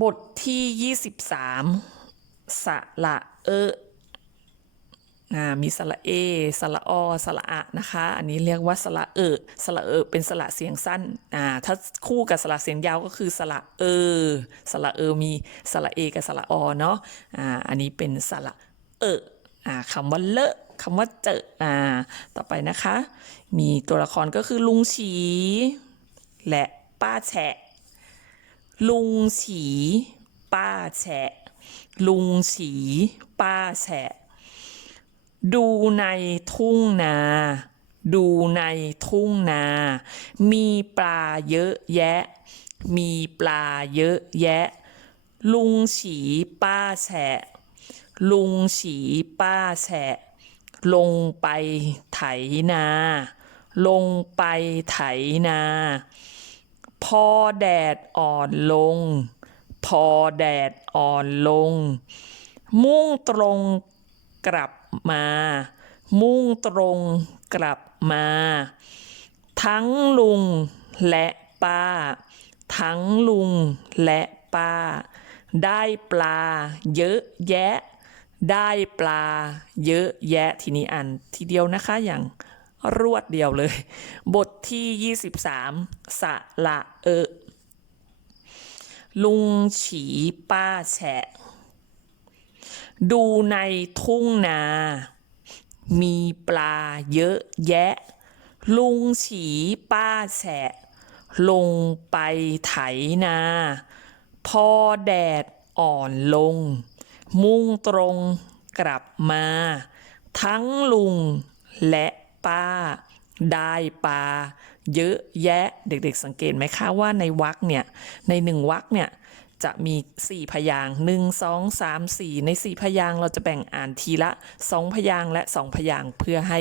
บทที่23สระเออ่ามีสระเอ สระอ สระอะนะคะ อันนี้เรียกว่าสระเออสระเออเป็นสระเสียงสั้นอ่าถ้าคู่กับสระเสียงยาวก็คือสระเออ สระเออมีสระเอกับสระอเนาะอ่าอันนี้เป็นสระเอออ่าคำว่าเลอะคำว่าเจออ่าต่อไปนะคะ มีตัวละครก็คือลุงฉีและป้าแฉะ ลุงฉีป้าแฉะ ลุงฉีป้าแฉะ ดูในทุ่งนา ดูในทุ่งนา มีปลาเยอะแยะ มีปลาเยอะแยะ ลุงฉีป้าแฉะ ลุงฉีป้าแฉะ ลงไปไถนา ลงไปไถนา พอแดดอ่อนลง พอแดดอ่อนลง มุ่งตรงกลับมา มุ่งตรงกลับมา ทั้งลุงและป้า ทั้งลุงและป้า ได้ปลาเยอะแยะ ได้ปลาเยอะแยะทีนี้อ่านทีเดียวนะคะอย่าง รวดเดียวเลย บทที่ 23สละเออ ลุงฉีป้าแฉะ ดูในทุ่งนา มีปลาเยอะแยะ ลุงฉีป้าแฉะ ลงไปไถนา พอแดดอ่อนลง มุ่งตรงกลับมา ทั้งลุงและ ป้าได้ปลาเยอะแยะเด็กๆสังเกตไหมคะว่าในวรรคเนี่ยในหนึ่งวรรคเนี่ยจะมีสี่พยางค์หนึ่งสองสามสี่ในสี่พยางค์เราจะแบ่งอ่านทีละสองพยางค์และสองพยางค์เพื่อให้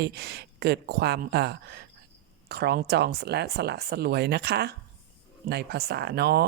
เกิดความเอ่อคล้องจองและสละสลวยนะคะ ในภาษาเนาะ